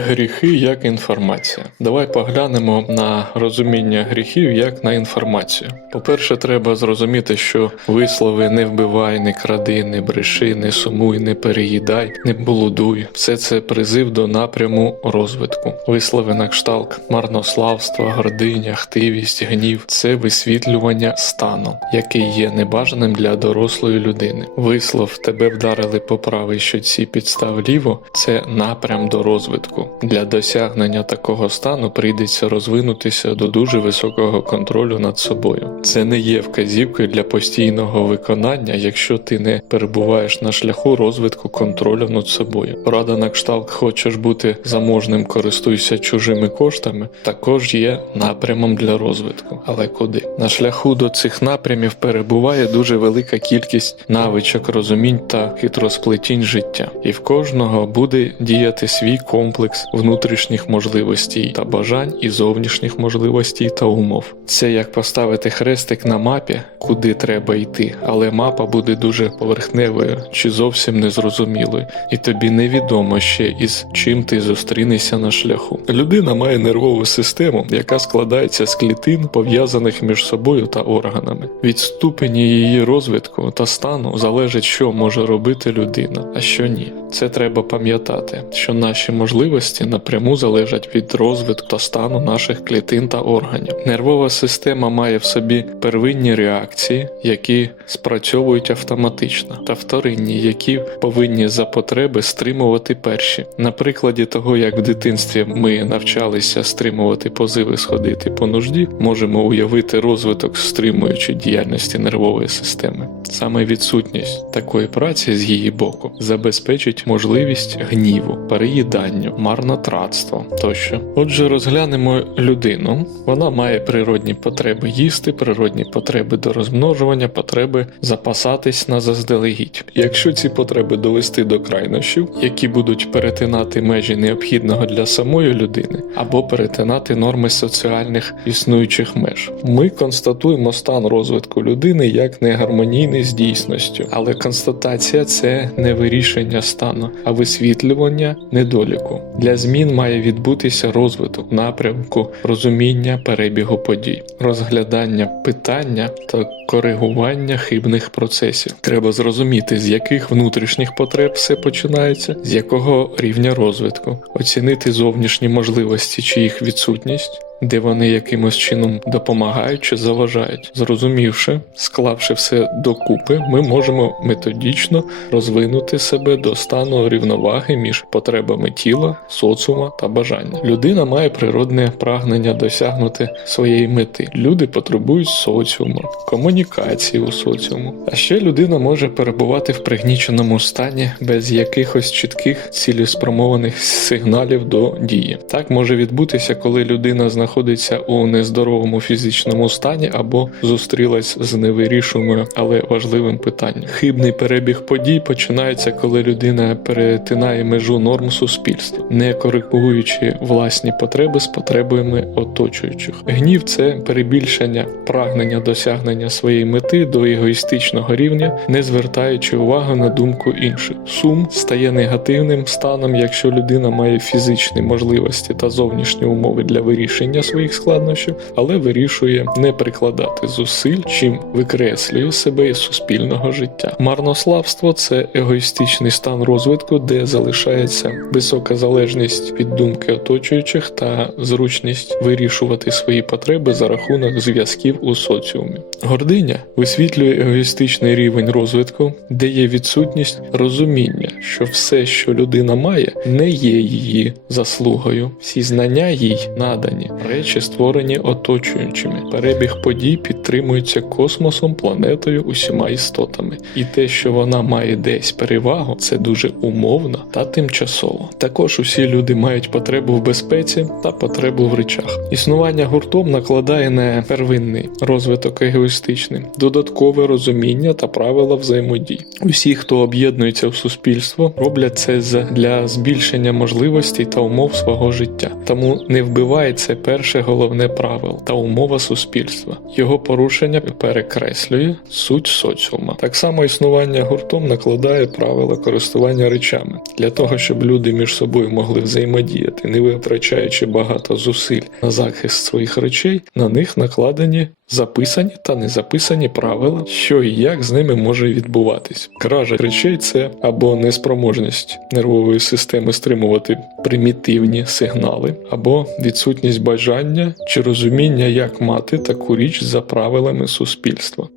Гріхи як інформація. Давай поглянемо на розуміння гріхів як на інформацію. По-перше, треба зрозуміти, що вислови не вбивай, не кради, не бреши, не сумуй, не переїдай, не блудуй. Все це призив до напряму розвитку. Вислови на кшталт марнославства, гординя, хтивість, гнів це висвітлювання стану, який є небажаним для дорослої людини. Вислов тебе вдарили по правій щоці підстав ліво це напрям до розвитку. Для досягнення такого стану прийдеться розвинутися до дуже високого контролю над собою. Це не є вказівкою для постійного виконання, якщо ти не перебуваєш на шляху розвитку контролю над собою. Рада на кшталт хочеш бути заможним, користуйся чужими коштами, також є напрямом для розвитку. Але куди? На шляху до цих напрямів перебуває дуже велика кількість навичок, розумінь та хитросплетінь життя, і в кожного буде діяти свій комплекс внутрішніх можливостей та бажань і зовнішніх можливостей та умов. Це як поставити хрестик на мапі, куди треба йти, але мапа буде дуже поверхневою чи зовсім незрозумілою, і тобі невідомо ще із чим ти зустрінешся на шляху. Людина має нервову систему, яка складається з клітин, пов'язаних між собою та органами. Від ступені її розвитку та стану залежить, що може робити людина, а що ні. Це треба пам'ятати, що наші можливості напряму залежать від розвитку та стану наших клітин та органів. Нервова система має в собі первинні реакції, які спрацьовують автоматично, та вторинні, які повинні за потреби стримувати перші. На прикладі того, як в дитинстві ми навчалися стримувати позиви сходити по нужді, можемо уявити розвиток стримуючої діяльності нервової системи. Саме відсутність такої праці з її боку забезпечить можливість гніву, переїданню, марнотратства тощо. Отже, розглянемо людину. Вона має природні потреби їсти, природні потреби до розмножування, потреби запасатись на заздалегідь. Якщо ці потреби довести до крайнощів, які будуть перетинати межі необхідного для самої людини, або перетинати норми соціальних існуючих меж, ми констатуємо стан розвитку людини як негармонійний з дійсністю, але констатація це не вирішення стану, а висвітлювання недоліку. Для змін має відбутися розвиток напрямку, розуміння перебігу подій, розглядання питання та коригування хибних процесів. Треба зрозуміти, з яких внутрішніх потреб все починається, з якого рівня розвитку, оцінити зовнішні можливості чи їх відсутність. Де вони якимось чином допомагають чи заважають, зрозумівши, склавши все докупи, ми можемо методично розвинути себе до стану рівноваги між потребами тіла, соціума та бажання. Людина має природне прагнення досягнути своєї мети. Люди потребують соціуму, комунікації у соціуму. А ще людина може перебувати в пригніченому стані без якихось чітких цілеспрямованих сигналів до дії. Так може відбутися, коли людина знаходиться у нездоровому фізичному стані або зустрілась з невирішеною, але важливим питанням. Хибний перебіг подій починається, коли людина перетинає межу норм суспільства, не коригуючи власні потреби з потребами оточуючих. Гнів це перебільшення прагнення досягнення своєї мети до егоїстичного рівня, не звертаючи увагу на думку інших. Сум стає негативним станом, якщо людина має фізичні можливості та зовнішні умови для вирішення своїх складнощів, але вирішує не прикладати зусиль, чим викреслює себе із суспільного життя. Марнославство це егоїстичний стан розвитку, де залишається висока залежність від думки оточуючих та зручність вирішувати свої потреби за рахунок зв'язків у соціумі. Гординя висвітлює егоїстичний рівень розвитку, де є відсутність розуміння, що все, що людина має, не є її заслугою. Всі знання їй надані, речі створені оточуючими. Перебіг подій підтримується космосом, планетою, усіма істотами. І те, що вона має десь перевагу, це дуже умовно та тимчасово. Також усі люди мають потребу в безпеці та потребу в речах. Існування гуртом накладає на первинний розвиток егоїстичний, додаткове розуміння та правила взаємодії. Усі, хто об'єднується в суспільство, роблять це для збільшення можливостей та умов свого життя. Тому не вбиває це перше перше головне правило та умова суспільства. Його порушення перекреслює суть соціума. Так само існування гуртом накладає правила користування речами для того, щоб люди між собою могли взаємодіяти, не витрачаючи багато зусиль на захист своїх речей, на них накладені записані та незаписані правила, що і як з ними може відбуватись. Кража речей це або неспроможність нервової системи стримувати примітивні сигнали, або відсутність бажання чи розуміння, як мати таку річ за правилами суспільства.